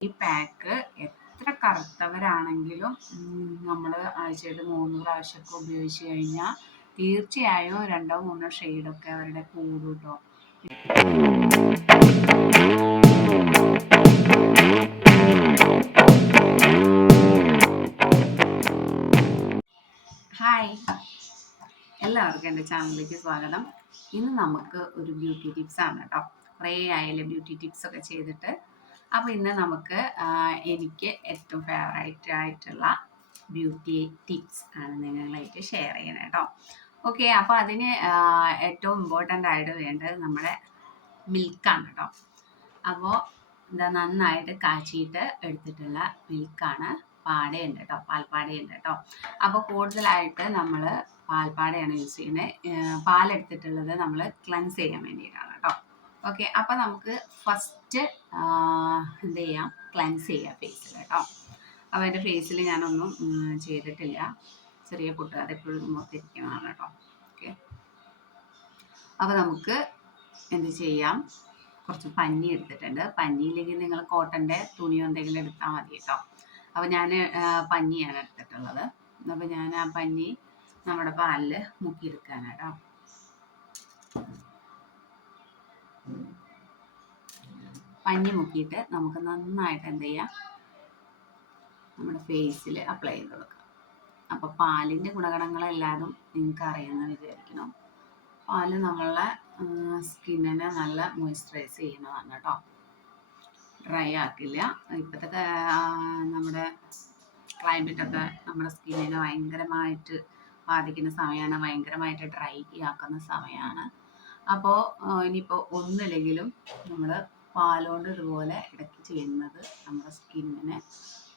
ഈ പാക്ക് എത്ര കറുത്തവരാണെങ്കിലും നമ്മൾ ആഴ്ചയിൽ മൂന്ന് പ്രാവശ്യമൊക്കെ ഉപയോഗിച്ച് കഴിഞ്ഞാൽ തീർച്ചയായും രണ്ടോ മൂന്നോ ഷെയ്ഡൊക്കെ അവരുടെ കൂടും കേട്ടോ ഹായ് എല്ലാവർക്കും എന്റെ ചാനലിലേക്ക് സ്വാഗതം. ഇന്ന് നമുക്ക് ഒരു ബ്യൂട്ടി ടിപ്സ് ആണ് കേട്ടോ കുറേ ആയാലും ബ്യൂട്ടി ടിപ്സ് ഒക്കെ ചെയ്തിട്ട് അപ്പോൾ ഇന്ന് നമുക്ക് എനിക്ക് ഏറ്റവും ഫേവറേറ്റ് ആയിട്ടുള്ള ബ്യൂട്ടി ടിപ്സ് ആണ് നിങ്ങളായിട്ട് ഷെയർ ചെയ്യണം കേട്ടോ. ഓക്കെ അപ്പോൾ അതിന് ഏറ്റവും ഇമ്പോർട്ടന്റ് ആയിട്ട് വേണ്ടത് നമ്മുടെ മിൽക്കാണ് കേട്ടോ. അപ്പോൾ എന്താ നന്നായിട്ട് കാച്ചിയിട്ട് എടുത്തിട്ടുള്ള മിൽക്കാണ് പാടയുണ്ട് കേട്ടോ പാൽപ്പാടയുണ്ട് കേട്ടോ. അപ്പോൾ കൂടുതലായിട്ട് നമ്മൾ പാൽപ്പാടയാണ് യൂസ് ചെയ്യുന്നത്. പാലെടുത്തിട്ടുള്ളത് നമ്മൾ ക്ലൻസ് ചെയ്യാൻ വേണ്ടിയിട്ടാണ് കേട്ടോ. ഓക്കെ അപ്പോൾ നമുക്ക് ഫസ്റ്റ് എന്ത് ചെയ്യാം? ക്ലൻസ് ചെയ്യാം ഫേസിൽ കേട്ടോ. അപ്പോൾ എന്റെ ഫേസിൽ ഞാനൊന്നും ചെയ്തിട്ടില്ല. ചെറിയ പൊട്ട് അതെപ്പോഴും മൊത്തിരിക്കുന്നതാണ് കേട്ടോ. ഓക്കെ അപ്പോൾ നമുക്ക് എന്ത് ചെയ്യാം? കുറച്ച് പഞ്ഞി എടുത്തിട്ടുണ്ട്. പഞ്ഞിയില്ലെങ്കിൽ നിങ്ങൾ കോട്ടന്റെ തുണിയോ എന്തെങ്കിലും എടുത്താൽ മതി കേട്ടോ. അപ്പോൾ ഞാൻ പഞ്ഞിയാണ് എടുത്തിട്ടുള്ളത്. അപ്പോൾ ഞാൻ ആ പഞ്ഞി നമ്മുടെ പാലിൽ മുക്കിയെടുക്കാനാണ് പഞ്ഞി മുക്കിയിട്ട് നമുക്ക് നന്നായിട്ട് എന്ത് ചെയ്യാം? നമ്മുടെ ഫേസിൽ അപ്ലൈ ചെയ്ത് കൊടുക്കാം. അപ്പോൾ പാലിന്റെ ഗുണഗണങ്ങളെല്ലാതും നിങ്ങൾക്ക് അറിയുമെന്ന് വിചാരിക്കണം പാൽ നമ്മളെ സ്കിന്നിനെ നല്ല മോയ്സ്ചറൈസ് ചെയ്യുന്നതാണ് കേട്ടോ. ഡ്രൈ ആക്കില്ല. ഇപ്പോഴത്തെ നമ്മുടെ ക്ലൈമറ്റൊക്കെ നമ്മുടെ സ്കിന്നിനെ ഭയങ്കരമായിട്ട് ബാധിക്കുന്ന സമയമാണ്. ഭയങ്കരമായിട്ട് ഡ്രൈ ആക്കുന്ന സമയമാണ്. അപ്പോൾ ഇനിയിപ്പോൾ ഒന്നില്ലെങ്കിലും നമ്മൾ പാലുകൊണ്ട് ഇതുപോലെ ഇടയ്ക്ക് ചെയ്യുന്നത് നമ്മുടെ സ്കിന്നിനെ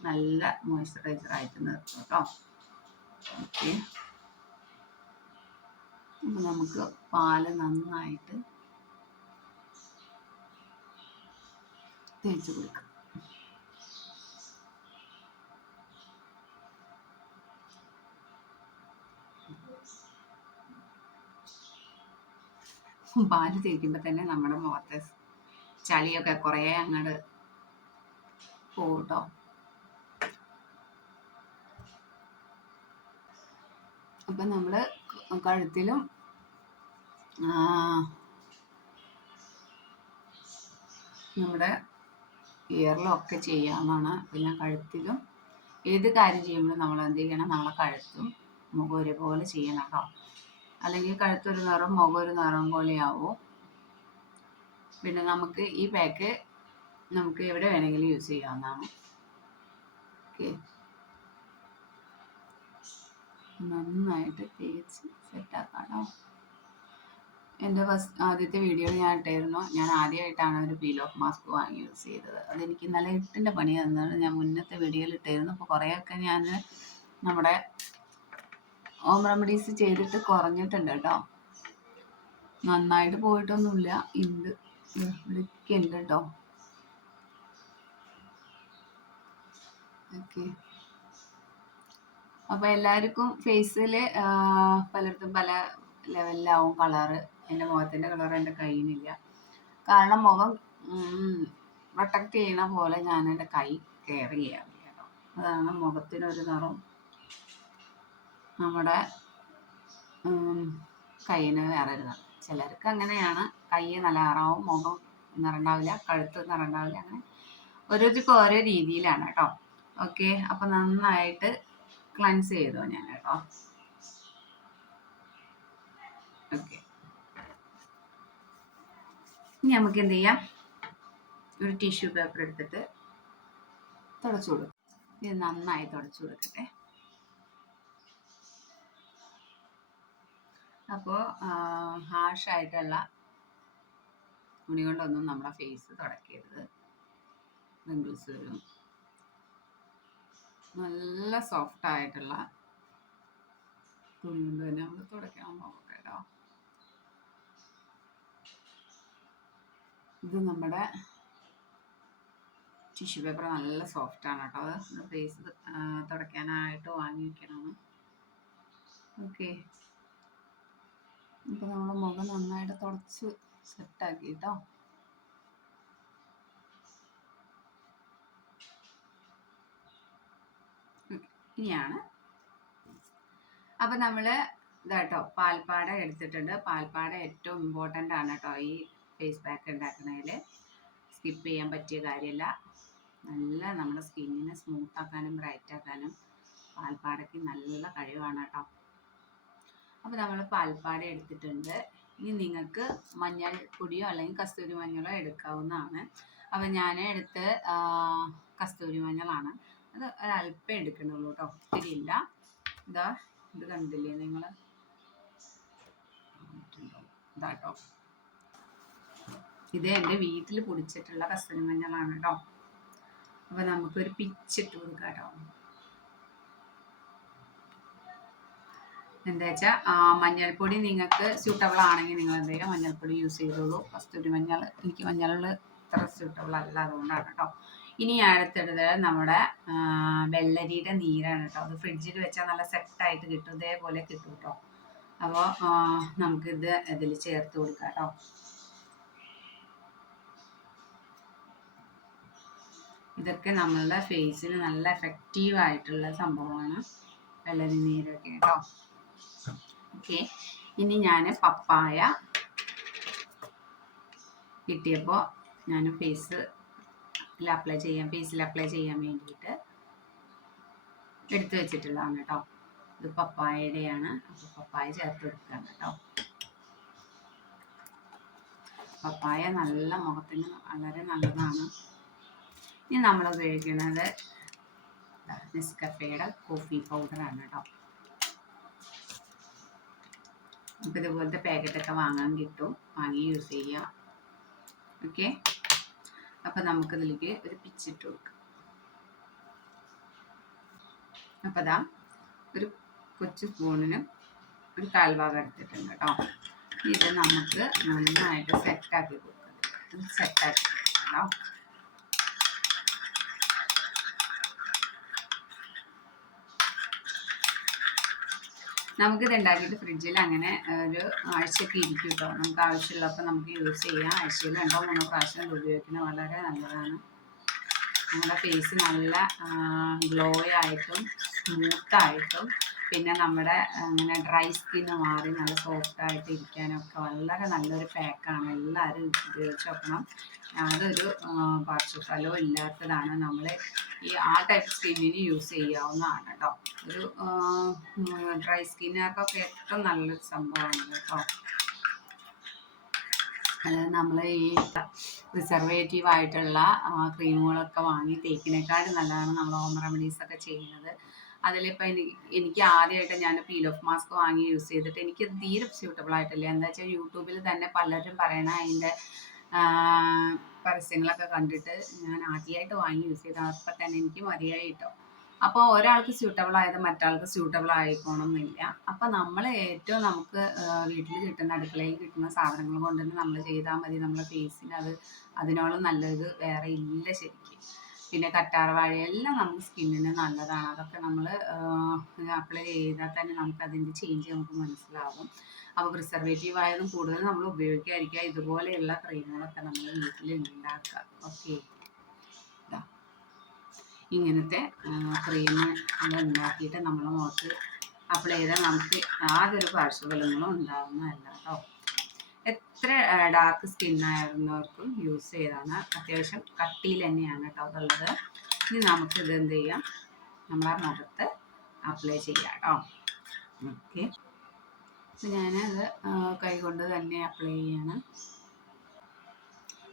നല്ല മോയ്സ്ചറൈസർ ആയിട്ട് നിർത്തും കേട്ടോ. നമുക്ക് പാൽ നന്നായിട്ട് തേച്ച് കൊടുക്കാം. പാൽ തേക്കുമ്പോൾ തന്നെ നമ്മുടെ മുഖത്തെ ചളിയൊക്കെ കുറേ അങ്ങോട്ട് പോകും കേട്ടോ അപ്പം നമ്മൾ കഴുത്തിലും നമ്മുടെ ഇയറിലും ഒക്കെ ചെയ്യാവുന്നതാണ്. പിന്നെ കഴുത്തിലും ഏത് കാര്യം ചെയ്യുമ്പോഴും നമ്മൾ എന്ത് ചെയ്യണം? നമ്മളെ കഴുത്തും മുഖം ഒരുപോലെ ചെയ്യണം കേട്ടോ അല്ലെങ്കിൽ കഴുത്തൊരു നിറം മുഖം ഒരു നിറം പോലെയാവും. പിന്നെ നമുക്ക് ഈ പാക്ക് നമുക്ക് എവിടെ വേണമെങ്കിലും യൂസ് ചെയ്യാവുന്നതാണ്. ഓക്കെ നന്നായിട്ട് തേച്ച് സെറ്റ് കേട്ടോ എന്റെ ഫസ്റ്റ് ആദ്യത്തെ വീഡിയോയിൽ ഞാൻ ഇട്ടായിരുന്നു. ഞാൻ ആദ്യമായിട്ടാണ് ഒരു പീൽ ഓഫ് മാസ്ക് വാങ്ങി യൂസ് ചെയ്തത്. അതെനിക്ക് നല്ല എട്ടിന്റെ പണി തന്നത് ഞാൻ മുന്നത്തെ വീഡിയോയിൽ ഇട്ടായിരുന്നു. അപ്പോൾ കുറേയൊക്കെ ഞാൻ നമ്മുടെ ഹോം റെമഡീസ് ചെയ്തിട്ട് കുറഞ്ഞിട്ടുണ്ട് കേട്ടോ. നന്നായിട്ട് പോയിട്ടൊന്നുമില്ല. ഉണ്ട് ഉണ്ട് കേട്ടോ ഓക്കെ. അപ്പോൾ എല്ലാവർക്കും ഫേസിൽ പലർക്കും പല ലെവലിലാവും കളറ്. എന്റെ മുഖത്തിന്റെ കളർ എന്റെ കയ്യിലില്ല കാരണം മുഖം പ്രൊട്ടക്ട് ചെയ്യണ പോലെ ഞാൻ എന്റെ കൈ കെയർ ചെയ്യാറില്ല അതാണ് മുഖത്തിനൊരു നിറം. നമ്മുടെ കയ്യിന് വേറെ ഒരു നിറം. ചിലർക്ക് അങ്ങനെയാണ്. കൈ നല്ല നിറമാവും മുഖം നിറണ്ടാവില്ല കഴുത്ത് നിറണ്ടാവില്ല അങ്ങനെ ഓരോരുത്തർക്കും ഓരോ രീതിയിലാണ് കേട്ടോ. ഓക്കെ അപ്പം നന്നായിട്ട് ക്ലൻസ് ചെയ്തു ഞാൻ കേട്ടോ. ഓക്കെ ഇനി നമുക്ക് എന്ത് ചെയ്യാം? ഒരു ടിഷ്യൂ പേപ്പർ എടുത്തിട്ട് തുടച്ചു കൊടുക്കും. ഇത് നന്നായി തുടച്ചു കൊടുക്കട്ടെ. അപ്പോൾ ഹാർഷായിട്ടുള്ള തുണി കൊണ്ടൊന്നും നമ്മളെ ഫേസ് തുടക്കരുത്. വരും. നല്ല സോഫ്റ്റ് ആയിട്ടുള്ള തുണി കൊണ്ട് തന്നെ നമ്മൾ തുടയ്ക്കാൻ നോക്കാം കേട്ടോ. ഇത് നമ്മുടെ ടിഷ്യൂ പേപ്പർ നല്ല സോഫ്റ്റ് ആണ് കേട്ടോ. അത് ഫേസ് തുടക്കാനായിട്ട് വാങ്ങി വെക്കണം ഓക്കെ അപ്പോൾ നമ്മുടെ മുഖം നന്നായിട്ട് തുടച്ച് സെറ്റാക്കി കേട്ടോ ഇനിയാണ്. അപ്പൊ നമ്മൾ ഇതാട്ടോ പാൽപ്പാട എടുത്തിട്ടുണ്ട്. പാൽപ്പാട ഏറ്റവും ഇമ്പോർട്ടന്റ് ആണ് കേട്ടോ ഈ ഫേസ് പാക്ക് ഉണ്ടാക്കുന്നതിൽ സ്കിപ്പ് ചെയ്യാൻ പറ്റിയ കാര്യമല്ല നല്ല നമ്മുടെ സ്കിന്നിനെ സ്മൂത്ത് ആക്കാനും ബ്രൈറ്റ് ആക്കാനും പാൽപ്പാടയ്ക്ക് നല്ല കഴിവാണ് കേട്ടോ അപ്പോൾ നമ്മൾ പാൽപ്പാട എടുത്തിട്ടുണ്ട്. ഇനി നിങ്ങൾക്ക് മഞ്ഞൾ പൊടിയോ അല്ലെങ്കിൽ കസ്തൂരി മഞ്ഞളോ എടുക്കാവുന്നതാണ്. അപ്പം ഞാൻ എടുത്ത് കസ്തൂരി മഞ്ഞളാണ്. അത് ഒരല്പം എടുക്കണുള്ളൂ കേട്ടോ. ഒത്തിരി ഇല്ല ഇതാ ഇത് കണ്ടില്ലേ നിങ്ങൾ ഇതാട്ടോ. ഇത് എന്റെ വീട്ടിൽ പൊടിച്ചിട്ടുള്ള കസ്തൂരി മഞ്ഞളാണ് കേട്ടോ. അപ്പം നമുക്കൊരു പിച്ചിട്ട് കൊടുക്കാം കേട്ടോ എന്താ വെച്ചാൽ മഞ്ഞൾപ്പൊടി നിങ്ങൾക്ക് സ്യൂട്ടബിൾ ആണെങ്കിൽ നിങ്ങൾ എന്ത് ചെയ്യുക മഞ്ഞൾപ്പൊടി യൂസ് ചെയ്തോളൂ. കസ്തൂരി മഞ്ഞൾ എനിക്ക് മഞ്ഞളിൽ ഇത്ര സ്യൂട്ടബിൾ അല്ല അതുകൊണ്ടാണ് കേട്ടോ ഇനി അടുത്തത് നമ്മുടെ വെള്ളരിയുടെ നീരാണ് കേട്ടോ അത് ഫ്രിഡ്ജിൽ വെച്ചാൽ നല്ല സെറ്റായിട്ട് കിട്ടും ഇതേപോലെ കിട്ടും കേട്ടോ അപ്പോൾ നമുക്കിത് ഇതിൽ ചേർത്ത് കൊടുക്കാം കേട്ടോ ഇതൊക്കെ നമ്മളുടെ ഫേസിന് നല്ല എഫക്റ്റീവ് ആയിട്ടുള്ള സംഭവമാണ് വെള്ളരി നീരൊക്കെ കേട്ടോ ഓക്കെ. ഇനി ഞാൻ പപ്പായ കിട്ടിയപ്പോൾ ഞാൻ ഫേസ് അപ്ലൈ ചെയ്യാം ഫേസിൽ അപ്ലൈ ചെയ്യാൻ വേണ്ടിയിട്ട് എടുത്തു വെച്ചിട്ടുള്ളതാണ് കേട്ടോ ഇത് പപ്പായയുടെയാണ്. അപ്പോൾ പപ്പായ ചേർത്ത് കൊടുക്കുകയാണ് കേട്ടോ പപ്പായ നല്ല മുഖത്തിന് വളരെ നല്ലതാണ്. ഇനി നമ്മൾ ഉപയോഗിക്കുന്നത് നെസ്കഫയുടെ കോഫി പൗഡറാണ് കേട്ടോ നമുക്ക് ഇതുപോലത്തെ പാക്കറ്റൊക്കെ വാങ്ങാൻ കിട്ടും. വാങ്ങി യൂസ് ചെയ്യാം. ഓക്കെ നമുക്ക് ഇതിലേക്ക് ഒരു പിച്ചിട്ട് കൊടുക്കാം. അപ്പോൾ അതാ ഒരു കൊച്ചു സ്പൂണിന് ഒരു കാൽഭാഗം എടുത്തിട്ടുണ്ട് കേട്ടോ. ഇത് നമുക്ക് നന്നായിട്ട് സെറ്റാക്കി കൊടുക്കാം. സെറ്റാക്കി കൊടുക്കാം കേട്ടോ. നമുക്കിത് ഉണ്ടാക്കിയിട്ട് ഫ്രിഡ്ജിൽ അങ്ങനെ ഒരു ആഴ്ചയൊക്കെ ഇരിക്കും കേട്ടോ നമുക്ക് ആവശ്യമുള്ളപ്പോൾ നമുക്ക് യൂസ് ചെയ്യാം. ആഴ്ചയിൽ രണ്ടോ മൂന്നോ പ്രാവശ്യം ഉപയോഗിക്കുന്നത് വളരെ നല്ലതാണ്. നമ്മുടെ ഫേസ് നല്ല ഗ്ലോ ആയിട്ടും സ്മൂത്തായിട്ടും പിന്നെ നമ്മുടെ അങ്ങനെ ഡ്രൈ സ്കിന്ന് മാറി നല്ല സോഫ്റ്റ് ആയിട്ട് ഇരിക്കാനൊക്കെ വളരെ നല്ലൊരു പാക്കാണ് എല്ലാവരും ഉപയോഗിച്ച് നോക്കണം. യാതൊരു പാർശ്വഫലവും ഇല്ലാത്തതാണ് നമ്മൾ ഈ ആ ടൈപ്പ് സ്കിന്നിന് യൂസ് ചെയ്യാവുന്നതാണ് കേട്ടോ ഒരു ഡ്രൈ സ്കിന്നൊക്കെ ഏറ്റവും നല്ലൊരു സംഭവമാണ് കേട്ടോ നമ്മൾ ഈ പ്രിസർവേറ്റീവ് ആയിട്ടുള്ള ക്രീമുകളൊക്കെ വാങ്ങി തേക്കിനേക്കാളും നല്ലതാണ് നമ്മൾ ഹോം റെമഡീസ് ഒക്കെ ചെയ്യുന്നത്. അതിലിപ്പോൾ എനിക്ക് എനിക്ക് ആദ്യമായിട്ട് ഞാൻ പീൽ ഓഫ് മാസ്ക് വാങ്ങി യൂസ് ചെയ്തിട്ട് എനിക്ക് തീരെ സ്യൂട്ടബിൾ ആയിട്ടില്ല. എന്താ വെച്ചാൽ യൂട്യൂബിൽ തന്നെ പലരും പറയണ അതിന്റെ പരസ്യങ്ങളൊക്കെ കണ്ടിട്ട് ഞാൻ ആദ്യമായിട്ട് വാങ്ങി യൂസ് ചെയ്ത അപ്പം തന്നെ എനിക്ക് മതിയായി കേട്ടോ അപ്പോൾ ഒരാൾക്ക് സ്യൂട്ടബിൾ ആയത് മറ്റാൾക്ക് സ്യൂട്ടബിൾ ആയിക്കോണമെന്നില്ല അപ്പോൾ നമ്മൾ ഏറ്റവും നമുക്ക് വീട്ടിൽ കിട്ടുന്ന അടുക്കളയിൽ കിട്ടുന്ന സാധനങ്ങൾ കൊണ്ട് തന്നെ നമ്മൾ ചെയ്താൽ മതി. നമ്മുടെ ഫേസിന് അത് അതിനോളം നല്ലത് വേറെ ഇല്ല ശരിക്കും. പിന്നെ കറ്റാർവാഴ എല്ലാം നമുക്ക് സ്കിന്നിന് നല്ലതാണ്. അതൊക്കെ നമ്മൾ അപ്ലൈ ചെയ്താൽ തന്നെ നമുക്ക് അതിന്റെ ചേഞ്ച് നമുക്ക് മനസ്സിലാവും. അപ്പോൾ പ്രിസർവേറ്റീവ് ആയതും കൂടുതൽ നമ്മൾ ഉപയോഗിക്കാതിരിക്കുക. ഇതുപോലെയുള്ള ക്രീമുകളൊക്കെ നമ്മൾ വീട്ടിൽ ഉണ്ടാക്കുക. ഓക്കെ ഇങ്ങനത്തെ ക്രീം നമ്മൾ ഉണ്ടാക്കിയിട്ട് നമ്മൾ മുഖത്ത് അപ്ലൈ ചെയ്താൽ നമുക്ക് യാതൊരു പാർശ്വഫലങ്ങളും ഉണ്ടാകുന്നതല്ല കേട്ടോ. എത്ര ഡാർക്ക് സ്കിൻ ആയിരുന്നവർക്കും യൂസ് ചെയ്താണ്. അത്യാവശ്യം കട്ടിയിൽ തന്നെയാണ് കേട്ടോ അതുള്ളത് ഇനി നമുക്കിത് എന്ത് ചെയ്യാം? നമ്മളെ മുഖത്ത് അപ്ലൈ ചെയ്യാം കേട്ടോ ഓക്കെ ഞാനത് കൈകൊണ്ട് തന്നെ അപ്ലൈ ചെയ്യാണ്.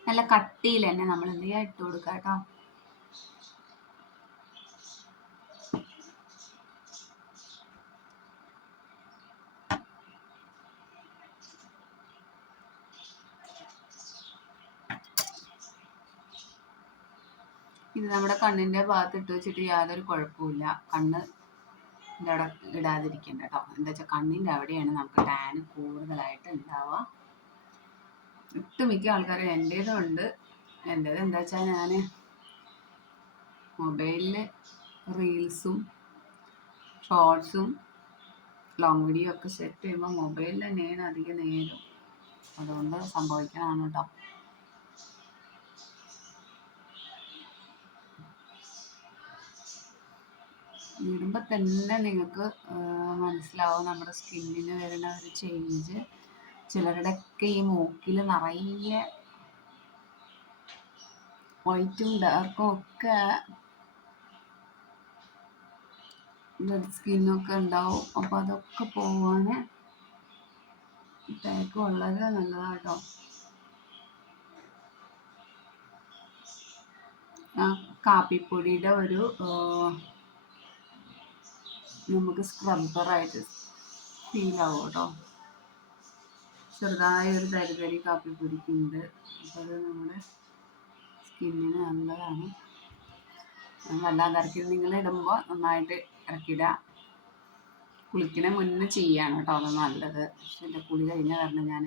നല്ല കട്ടിയിൽ തന്നെ നമ്മൾ എന്ത് ചെയ്യാം? ഇട്ട് കൊടുക്കാം കേട്ടോ ഇത് നമ്മുടെ കണ്ണിന്റെ ഭാഗത്ത് ഇട്ട് വെച്ചിട്ട് യാതൊരു കുഴപ്പമില്ല കണ്ണ് ഇടാതിരിക്കണ്ട കേട്ടോ എന്താ വെച്ചാൽ കണ്ണിന്റെ അവിടെയാണ് നമുക്ക് ടാൻ കൂടുതലായിട്ട് ഉണ്ടാവുക ഒട്ടുമിക്ക ആൾക്കാരും എന്റേതും ഉണ്ട്. എന്റേത് എന്താ വെച്ചാൽ ഞാൻ മൊബൈലിൽ റീൽസും ഷോർട്സും ലോങ് വീഡിയോ ഒക്കെ സെറ്റ് ചെയ്യുമ്പോൾ മൊബൈലിൽ തന്നെയാണ് അധികം നേരം. അതുകൊണ്ട് സംഭവിക്കണതാണ് കേട്ടോ ഇടുമ്പോൾ തന്നെ നിങ്ങൾക്ക് മനസ്സിലാവും നമ്മുടെ സ്കിന്നിന് വരുന്ന ഒരു ചേഞ്ച് ചിലരുടെയൊക്കെ ഈ മൂക്കിൽ നിറയെ വൈറ്റും ഡാർക്കും ഒക്കെ ഡെഡ് സ്കിന്നൊക്കെ ഉണ്ടാവും. അപ്പം അതൊക്കെ പോവാൻ പാക്ക് വളരെ നല്ലതാട്ടോ. കാപ്പിപ്പൊടിയുടെ ഒരു നമുക്ക് സ്ക്രബ്ബറായിട്ട് ഫീൽ ആവും കേട്ടോ ചെറുതായ ഒരു കാപ്പി കാപ്പിപ്പൊടിക്കുണ്ട് അപ്പോൾ അത് നമ്മുടെ സ്കിന്നിന് നല്ലതാണ്. വല്ലാതെ ഇറക്കി നിങ്ങൾ ഇടുമ്പോൾ നന്നായിട്ട് ഇറക്കിയിടുക. കുളിക്കണ മുന്നേ ചെയ്യാണ് കേട്ടോ അത് നല്ലത്. എന്റെ കുളി കഴിഞ്ഞ കാരണം ഞാൻ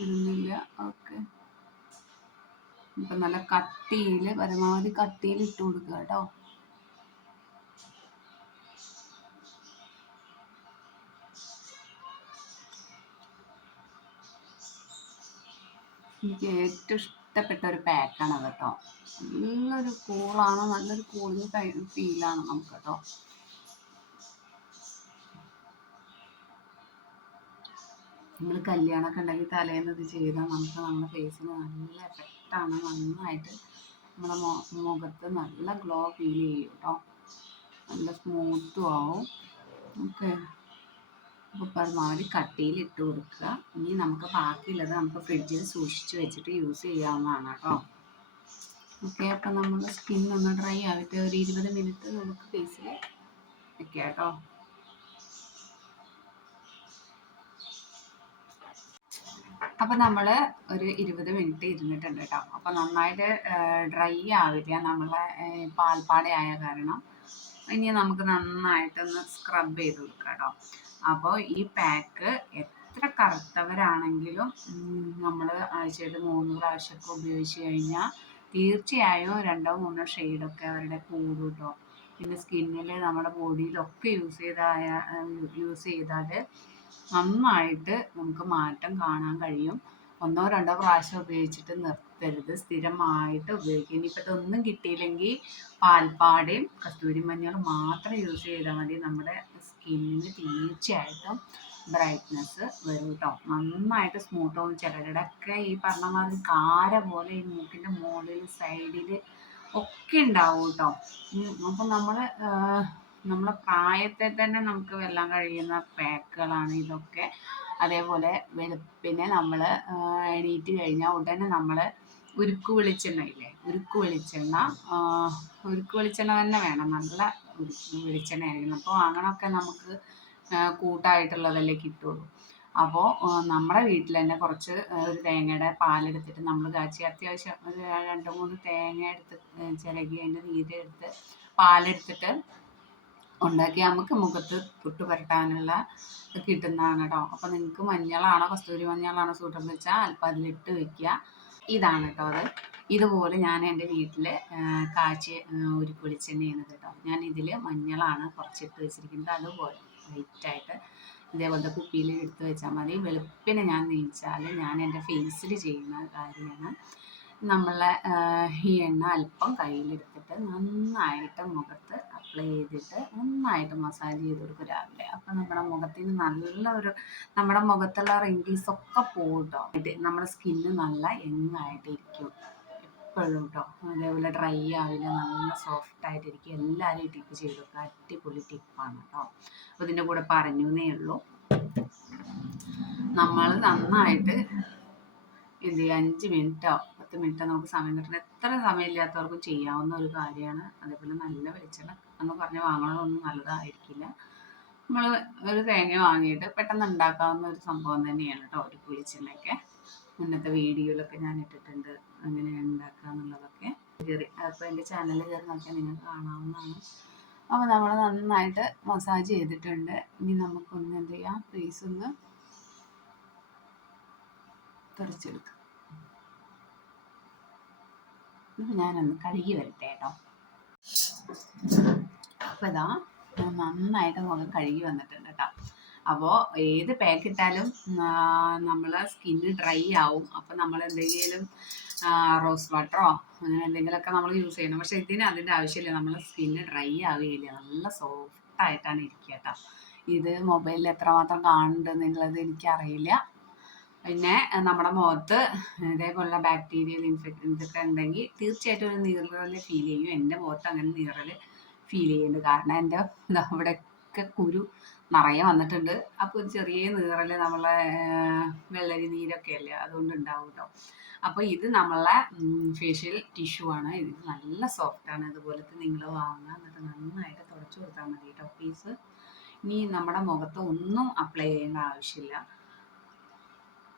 ഇടുന്നില്ല. ഓക്കെ. ഇപ്പം നല്ല കട്ടിയിൽ പരമാവധി കട്ടിയിൽ ഇട്ട് കൊടുക്കുക കേട്ടോ എനിക്ക് ഏറ്റവും ഇഷ്ടപ്പെട്ട ഒരു പാക്കാണ് കേട്ടോ. നല്ലൊരു കൂളാണ് നല്ലൊരു കൂളിംഗ് ഫീലാണ് നമുക്ക് കേട്ടോ നമ്മൾ കല്യാണമൊക്കെ ഉണ്ടെങ്കിൽ തലേന്ന് ഇത് ചെയ്താൽ നമുക്ക് നമ്മുടെ ഫേസിന് നല്ല എഫക്റ്റാണ് നന്നായിട്ട് നമ്മുടെ മുഖത്ത് നല്ല ഗ്ലോ ഫീൽ ചെയ്യും കേട്ടോ. നല്ല സ്മൂത്തും ആവും. ഓക്കെ അപ്പോൾ പരമാവധി കട്ടിയിൽ ഇട്ട് കൊടുക്കുക. ഇനി നമുക്ക് ബാക്കിയുള്ളത് നമുക്ക് ഫ്രിഡ്ജിൽ സൂക്ഷിച്ച് വെച്ചിട്ട് യൂസ് ചെയ്യാവുന്നതാണ് കേട്ടോ. ഓക്കെ അപ്പം നമ്മൾ സ്കിൻ ഒന്ന് ഡ്രൈ ആയിട്ട് ഒരു ഇരുപത് മിനിറ്റ് നമുക്ക് ഫേസിൽ വെക്കാം കേട്ടോ. അപ്പം നമ്മൾ ഒരു ഇരുപത് മിനിറ്റ് ഇരുന്നിട്ടുണ്ട് കേട്ടോ. അപ്പം നന്നായിട്ട് ഡ്രൈ ആവില്ല. നമ്മളെ പാൽപ്പാടയായ കാരണം. ഇനി നമുക്ക് നന്നായിട്ടൊന്ന് സ്ക്രബ് ചെയ്ത് കൊടുക്കാം കേട്ടോ. അപ്പോൾ ഈ പാക്ക് എത്ര കറുത്തവരാണെങ്കിലും നമ്മൾ ആഴ്ചയിൽ മൂന്ന് പ്രാവശ്യമൊക്കെ ഉപയോഗിച്ച് കഴിഞ്ഞാൽ തീർച്ചയായും രണ്ടോ മൂന്നോ ഷെയ്ഡൊക്കെ അവരുടെ കൂടും കേട്ടോ പിന്നെ സ്കിന്നിൽ നമ്മുടെ ബോഡിയിലൊക്കെ യൂസ് ചെയ്തായ യൂസ് ചെയ്താൽ നന്നായിട്ട് നമുക്ക് മാറ്റം കാണാൻ കഴിയും. ഒന്നോ രണ്ടോ പ്രാവശ്യം ഉപയോഗിച്ചിട്ട് നിർത്തരുത് സ്ഥിരമായിട്ട് ഉപയോഗിക്കുക. ഇനിയിപ്പോൾ ഇതൊന്നും കിട്ടിയില്ലെങ്കിൽ പാൽപ്പാടയും കസ്തൂരി മഞ്ഞളും മാത്രം യൂസ് ചെയ്താൽ മതി. നമ്മുടെ സ്കിന്നിന് തീർച്ചയായിട്ടും ബ്രൈറ്റ്നസ് വരും കേട്ടോ നന്നായിട്ട് സ്മൂത്ത് ആവും ചിലരുടെയൊക്കെ ഈ പറഞ്ഞ മാതിരി കാര പോലെ ഈ മൂക്കിന്റെ മുകളിൽ സൈഡിൽ ഒക്കെ ഉണ്ടാവും കേട്ടോ അപ്പം നമ്മൾ നമ്മളെ പ്രായത്തെ തന്നെ നമുക്ക് വെല്ലാൻ കഴിയുന്ന പാക്കുകളാണ് ഇതൊക്കെ. അതേപോലെ വെളുപ്പിനെ നമ്മൾ എണീറ്റ് കഴിഞ്ഞാൽ ഉടനെ നമ്മൾ ഉരുക്ക് വെളിച്ചെണ്ണ ഇല്ലേ ഉരുക്ക് വെളിച്ചെണ്ണ. ഉരുക്ക് വെളിച്ചെണ്ണ തന്നെ വേണം. നല്ല വെളിച്ചെണ്ണ ആയിരിക്കണം അപ്പോൾ അങ്ങനെയൊക്കെ നമുക്ക് കൂട്ടായിട്ടുള്ളതല്ലേ കിട്ടുള്ളൂ. അപ്പോൾ നമ്മുടെ വീട്ടിൽ തന്നെ കുറച്ച് ഒരു തേങ്ങയുടെ പാലെടുത്തിട്ട് നമ്മൾ കാച്ചി അത്യാവശ്യം ഒരു രണ്ട് മൂന്ന് തേങ്ങ എടുത്ത് ചിലകി അതിന്റെ നീരെടുത്ത് പാലെടുത്തിട്ട് ഉണ്ടാക്കി നമുക്ക് മുഖത്ത് തൊട്ട് പുരട്ടാനുള്ള കിട്ടുന്നതാണ് കേട്ടോ. അപ്പോൾ നിങ്ങൾക്ക് മഞ്ഞളാണോ കസ്തൂരി മഞ്ഞളാണോ സൂട്ടം വെച്ചാൽ അല്പം അതിലിട്ട് വെക്കുക. ഇതാണ് കേട്ടോ അത്. ഇതുപോലെ ഞാൻ എന്റെ വീട്ടിൽ കാച്ചി ഒരു വെളിച്ചെണ്ണയാണ് കേട്ടോ ഞാൻ ഇതിൽ മഞ്ഞളാണ് കുറച്ചിട്ട് വെച്ചിരിക്കുന്നത്. അതുപോലെ ലൈറ്റായിട്ട് ഇതേപോലത്തെ കുപ്പിയിൽ എടുത്ത് വെച്ചാൽ മതി. വെളുപ്പിനെ ഞാൻ നീച്ചാൽ ഞാൻ എന്റെ ഫേസിൽ ചെയ്യുന്ന കാര്യമാണ്. നമ്മളെ ഈ എണ്ണ അല്പം കയ്യിലെടുത്തിട്ട് നന്നായിട്ട് മുഖത്ത് അപ്ലൈ ചെയ്തിട്ട് നന്നായിട്ട് മസാജ് ചെയ്ത് കൊടുക്കും രാവിലെ. അപ്പം നമ്മുടെ മുഖത്തിന് നല്ലൊരു നമ്മുടെ മുഖത്തുള്ള റിങ്കിൾസ് ഒക്കെ പോകട്ടോ നമ്മുടെ സ്കിന്ന് നല്ല യങ്ങായിട്ട് ഇരിക്കും എപ്പോഴും കേട്ടോ അതേപോലെ ഡ്രൈ ആവില്ല നല്ല സോഫ്റ്റ് ആയിട്ടിരിക്കും എല്ലാവരും ഈ ചെയ്ത് കൊടുക്കുക അടിപൊളി ടിപ്പാണ് കേട്ടോ അപ്പോൾ ഇതിന്റെ കൂടെ പറഞ്ഞു എന്നേ ഉള്ളൂ. നമ്മൾ നന്നായിട്ട് എന്ത് ചെയ്യുക അഞ്ച് മിനിറ്റോ പത്ത് മിനിറ്റ് നമുക്ക് സമയം കിട്ടണം. എത്ര സമയമില്ലാത്തവർക്കും ചെയ്യാവുന്ന ഒരു കാര്യമാണ്. അതേപോലെ നല്ല വെളിച്ചെണ്ണ എന്ന് പറഞ്ഞ് വാങ്ങണമൊന്നും നല്ലതായിരിക്കില്ല. നമ്മൾ ഒരു തേങ്ങ വാങ്ങിയിട്ട് പെട്ടെന്ന് ഉണ്ടാക്കാവുന്ന ഒരു സംഭവം തന്നെയാണ് കേട്ടോ ഒരു വെളിച്ചെണ്ണയൊക്കെ മുന്നത്തെ വീഡിയോയിലൊക്കെ ഞാൻ ഇട്ടിട്ടുണ്ട്. അങ്ങനെ ഉണ്ടാക്കുക എന്നുള്ളതൊക്കെ. കയറി അപ്പോൾ എന്റെ ചാനൽ കയറി നോക്കിയാൽ നിങ്ങൾക്ക് കാണാവുന്നതാണ്. അപ്പോൾ നമ്മൾ നന്നായിട്ട് മസാജ് ചെയ്തിട്ടുണ്ട്. ഇനി നമുക്കൊന്ന് എന്ത് ചെയ്യാം? ഫേസ് ഒന്ന് തെറിച്ചെടുക്കാം ഞാനൊന്ന് കഴുകി വരട്ടെ കേട്ടോ അപ്പോൾ ഇതാ നന്നായിട്ട് മുഖം കഴുകി വന്നിട്ടുണ്ട് കേട്ടോ അപ്പോൾ ഏത് പാക്ക് ഇട്ടാലും നമ്മളെ സ്കിന്ന് ഡ്രൈ ആവും. അപ്പോൾ നമ്മൾ എന്തെങ്കിലും റോസ് വാട്ടറോ അങ്ങനെ എന്തെങ്കിലുമൊക്കെ നമ്മൾ യൂസ് ചെയ്യണം. പക്ഷെ ഇതിന് അതിന്റെ ആവശ്യമില്ല. നമ്മളെ സ്കിന്ന് ഡ്രൈ ആവുകയില്ല. നല്ല സോഫ്റ്റ് ആയിട്ടാണ് ഇരിക്കുക കേട്ടോ ഇത് മൊബൈലിൽ എത്രമാത്രം കാണുന്നുണ്ടെന്നുള്ളത് എനിക്കറിയില്ല. പിന്നെ നമ്മുടെ മുഖത്ത് ഇതേപോലുള്ള ബാക്ടീരിയൽ ഇൻഫെക്ഷൻ ഇതൊക്കെ ഉണ്ടെങ്കിൽ തീർച്ചയായിട്ടും ഒരു നീറൽ ഫീൽ ചെയ്യും. എന്റെ മുഖത്ത് അങ്ങനെ നീറൽ ഫീൽ ചെയ്യുന്നുണ്ട്. കാരണം എന്റെ അവിടെയൊക്കെ കുരു നിറയെ വന്നിട്ടുണ്ട്. അപ്പോൾ ഒരു ചെറിയ നീറൽ നമ്മളെ വെള്ളരി നീരൊക്കെ അല്ലേ? അതുകൊണ്ട് ഉണ്ടാവും കേട്ടോ അപ്പോൾ ഇത് നമ്മളെ ഫേഷ്യൽ ടിഷ്യു ആണ്. ഇത് നല്ല സോഫ്റ്റ് ആണ്. അതുപോലത്തെ നിങ്ങൾ വാങ്ങുക. എന്നിട്ട് നന്നായിട്ട് തുടച്ചു കൊടുത്താൽ മതി കേട്ടോ പ്ലീസ് ഇനി നമ്മുടെ മുഖത്ത് ഒന്നും അപ്ലൈ ചെയ്യേണ്ട ആവശ്യമില്ല.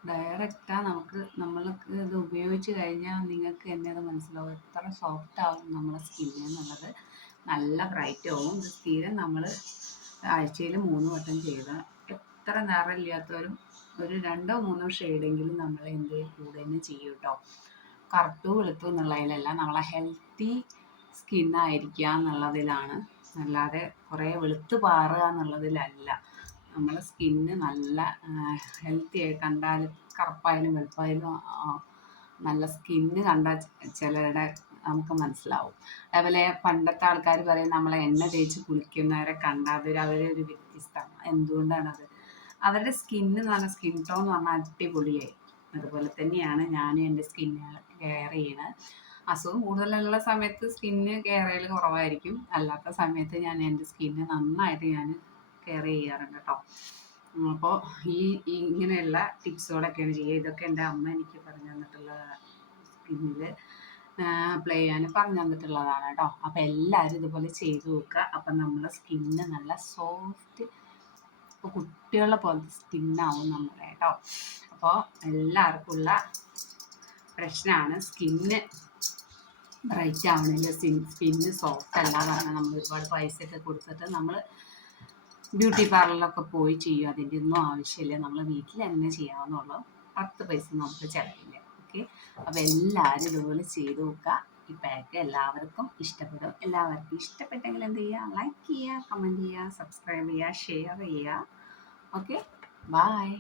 ഡയറക്റ്റാ നമുക്ക് നമ്മൾക്ക് ഇത് ഉപയോഗിച്ച് കഴിഞ്ഞാൽ നിങ്ങൾക്ക് എന്നെ അത് മനസ്സിലാവും. എത്ര സോഫ്റ്റ് ആവും നമ്മുടെ സ്കിൻ എന്നുള്ളത്. നല്ല ബ്രൈറ്റ് ആവും. ഇത് സ്ഥിരം നമ്മൾ ആഴ്ചയിൽ മൂന്ന് വട്ടം ചെയ്ത എത്ര നിറമില്ലാത്തവരും ഒരു രണ്ടോ മൂന്നോ ഷെയ്ഡെങ്കിലും നമ്മൾ എന്ത് കൂടെ തന്നെ ചെയ്യും കേട്ടോ കറുത്തു വെളുത്തു എന്നുള്ളതിലല്ല. നമ്മളെ ഹെൽത്തി സ്കിന്നായിരിക്കുക എന്നുള്ളതിലാണ് അല്ലാതെ കുറേ വെളുത്ത് പാറുക എന്നുള്ളതിലല്ല. നമ്മളെ സ്കിന്ന് നല്ല ഹെൽത്തി ആയി കണ്ടാൽ കറുപ്പായാലും വെളുപ്പായാലും നല്ല സ്കിന്ന് കണ്ടാൽ ചിലരുടെ നമുക്ക് മനസ്സിലാവും. അതേപോലെ പണ്ടത്തെ ആൾക്കാർ പറയും നമ്മളെ എണ്ണ തേച്ച് കുളിക്കുന്നവരെ കണ്ടാൽ അതൊരു അവരൊരു വ്യത്യസ്തമാണ്. എന്തുകൊണ്ടാണത് അവരുടെ സ്കിന്ന് എന്ന് പറഞ്ഞാൽ സ്കിൻ ടോൺ എന്ന് പറഞ്ഞാൽ അടിപൊളിയായി. അതുപോലെ തന്നെയാണ് ഞാനും എന്റെ സ്കിന്ന് കെയർ ചെയ്യുന്നത് അസുഖം. കൂടുതലുള്ള സമയത്ത് സ്കിന്ന് കെയർ ചെയ്യൽ കുറവായിരിക്കും. അല്ലാത്ത സമയത്ത് ഞാൻ എന്റെ സ്കിന്ന് നന്നായിട്ട് ഞാൻ കെയർ ചെയ്യാറുണ്ട് കേട്ടോ. അപ്പോൾ ഈ ഇങ്ങനെയുള്ള ടിപ്സുകളൊക്കെയാണ് ചെയ്യുക. ഇതൊക്കെ എന്റെ അമ്മ എനിക്ക് പറഞ്ഞു തന്നിട്ടുള്ള സ്കിന്നിൽ അപ്ലൈ ചെയ്യാൻ പറഞ്ഞു തന്നിട്ടുള്ളതാണ് കേട്ടോ. അപ്പോൾ എല്ലാവരും ഇതുപോലെ ചെയ്തു നോക്കുക. അപ്പം നമ്മളെ സ്കിന്ന് നല്ല സോഫ്റ്റ് ഇപ്പോൾ കുട്ടികളെ പോലത്തെ സ്കിന്നാവും നമ്മുടെ കേട്ടോ. അപ്പോൾ എല്ലാവർക്കും ഉള്ള പ്രശ്നമാണ് സ്കിന്ന് ബ്രൈറ്റ് ആവണില്ല. സ്കിന്ന് സോഫ്റ്റ് അല്ല കാരണം നമ്മൾ ഒരുപാട് പൈസയൊക്കെ കൊടുത്തിട്ട് നമ്മൾ ബ്യൂട്ടി പാർലറിലൊക്കെ പോയി ചെയ്യും. അതിന്റെ ഒന്നും ആവശ്യമില്ല. നമ്മൾ വീട്ടിൽ തന്നെ ചെയ്യാവുന്നുള്ളൂ പത്ത് പൈസ നമുക്ക് ചിലവില്ല. ഓക്കെ? അപ്പോൾ എല്ലാവരും ഇതുപോലെ ചെയ്ത് നോക്കുക. ഈ പാക്ക് എല്ലാവർക്കും ഇഷ്ടപ്പെടും. എല്ലാവർക്കും ഇഷ്ടപ്പെട്ടെങ്കിൽ എന്ത് ചെയ്യുക? ലൈക്ക് ചെയ്യുക കമന്റ് ചെയ്യുക സബ്സ്ക്രൈബ് ചെയ്യുക ഷെയർ ചെയ്യുക. ഓക്കെ? ബായ്